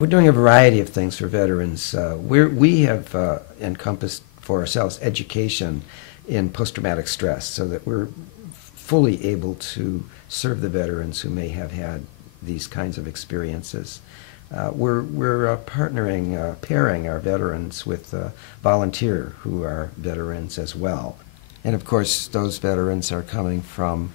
We're doing a variety of things for veterans. We have encompassed for ourselves education in post-traumatic stress so that we're fully able to serve the veterans who may have had these kinds of experiences. We're pairing our veterans with volunteers who are veterans as well. And of course, those veterans are coming from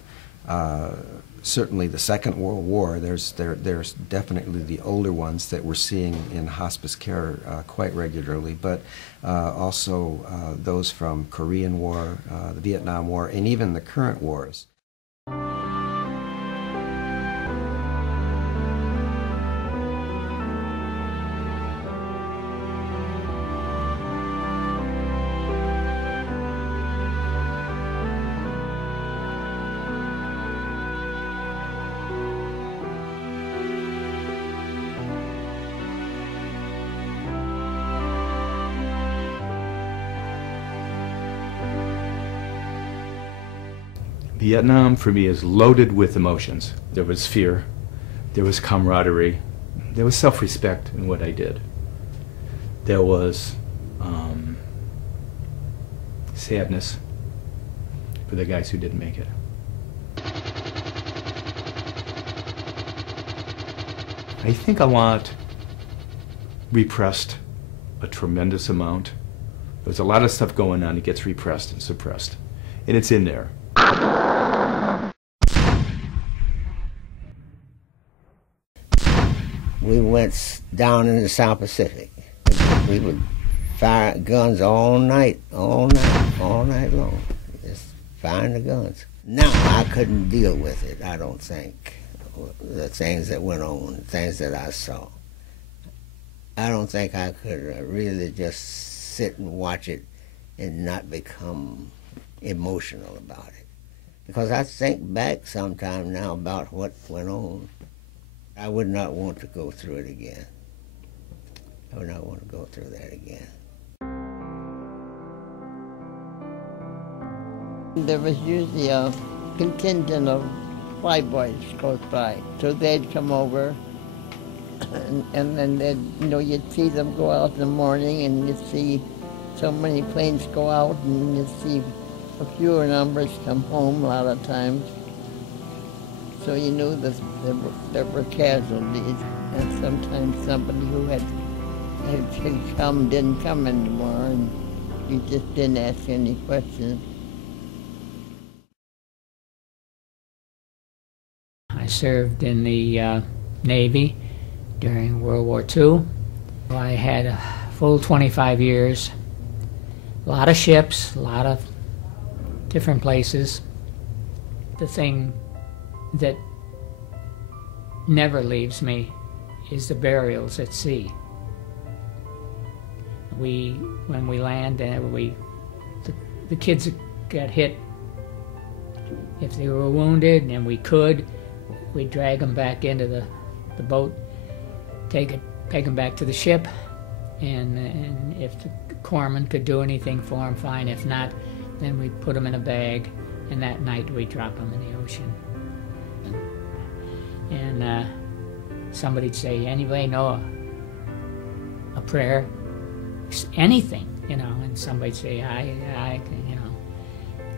certainly the Second World War. There's definitely the older ones that we're seeing in hospice care quite regularly, but also those from Korean War, the Vietnam War, and even the current wars. Vietnam for me is loaded with emotions. There was fear, there was camaraderie, there was self-respect in what I did. There was sadness for the guys who didn't make it. I think a lot repressed a tremendous amount. There's a lot of stuff going on that gets repressed and suppressed, and it's in there. We went down in the South Pacific. We would fire guns all night long, just firing the guns. Now, I couldn't deal with it, I don't think, the things that went on, the things that I saw. I don't think I could really just sit and watch it and not become emotional about it. Because I think back sometime now about what went on. I would not want to go through it again. I would not want to go through that again. There was usually a contingent of flyboys close by, so they'd come over, and then they'd, you'd see them go out in the morning, and you'd see so many planes go out, and you'd see a fewer numbers come home a lot of times. So you knew that there were casualties, and sometimes somebody who had come didn't come anymore, and you just didn't ask any questions. I served in the Navy during World War II. I had a full 25 years, a lot of ships, a lot of different places. The thing that never leaves me is the burials at sea. When we land, the kids that got hit, if they were wounded and we'd drag them back into the boat, peg them back to the ship, and if the corpsman could do anything for them, fine. If not, then we'd put them in a bag, and that night we'd drop them in the ocean. And somebody'd say, anybody know a prayer? Anything, and somebody'd say, I,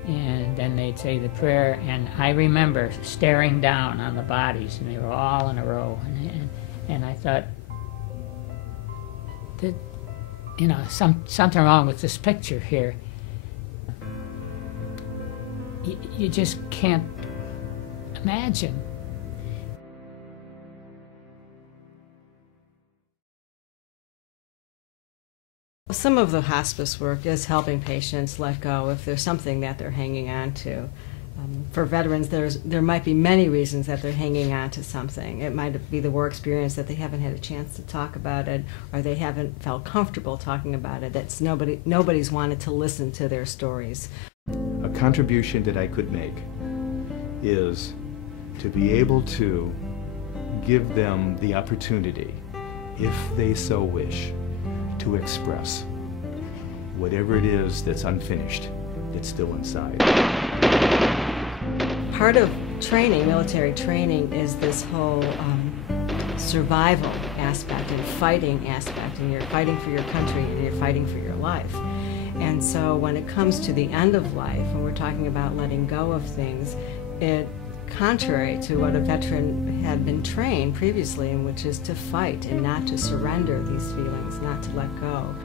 and then they'd say the prayer, and I remember staring down on the bodies, and they were all in a row, and I thought, that, something wrong with this picture here. You just can't imagine. Some of the hospice work is helping patients let go if there's something that they're hanging on to. For veterans, there might be many reasons that they're hanging on to something. It might be the war experience that they haven't had a chance to talk about it, or they haven't felt comfortable talking about it. That's nobody's wanted to listen to their stories. A contribution that I could make is to be able to give them the opportunity, if they so wish, to express whatever it is that's unfinished, that's still inside. Part of training, military training, is this whole survival aspect and fighting aspect, and you're fighting for your country and you're fighting for your life. And so when it comes to the end of life, when we're talking about letting go of things, it contrary to what a veteran had been trained previously, in which is to fight and not to surrender these feelings, not to let go.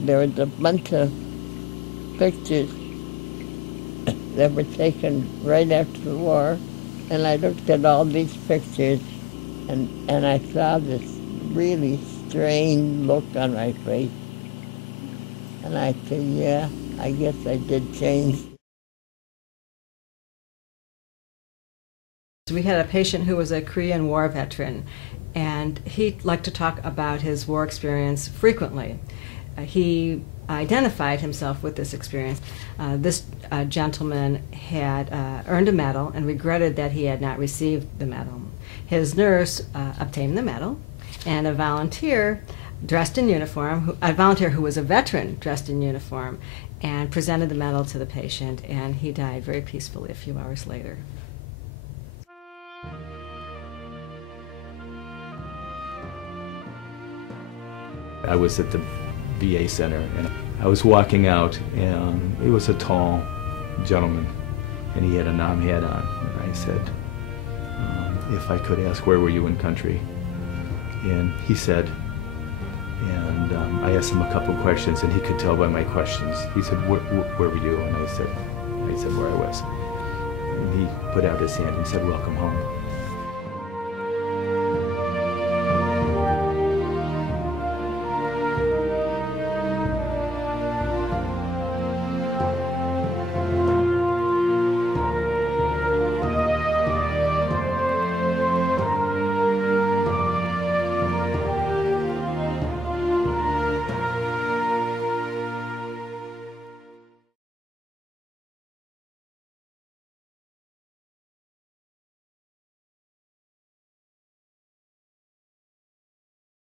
There was a bunch of pictures that were taken right after the war, and I looked at all these pictures, and I saw this really strange look on my face. And I said, yeah, I guess I did change. We had a patient who was a Korean War veteran, and he liked to talk about his war experience frequently. He identified himself with this experience. This gentleman had earned a medal and regretted that he had not received the medal. His nurse obtained the medal, and a volunteer dressed in uniform, a volunteer who was a veteran dressed in uniform, and presented the medal to the patient, and he died very peacefully a few hours later. I was at the VA center, and I was walking out, and it was a tall gentleman, and he had a NAM hat on. And I said, if I could ask, where were you in country? And he said, and I asked him a couple of questions, and he could tell by my questions. He said, where were you? And I said where I was. And he put out his hand and said, welcome home.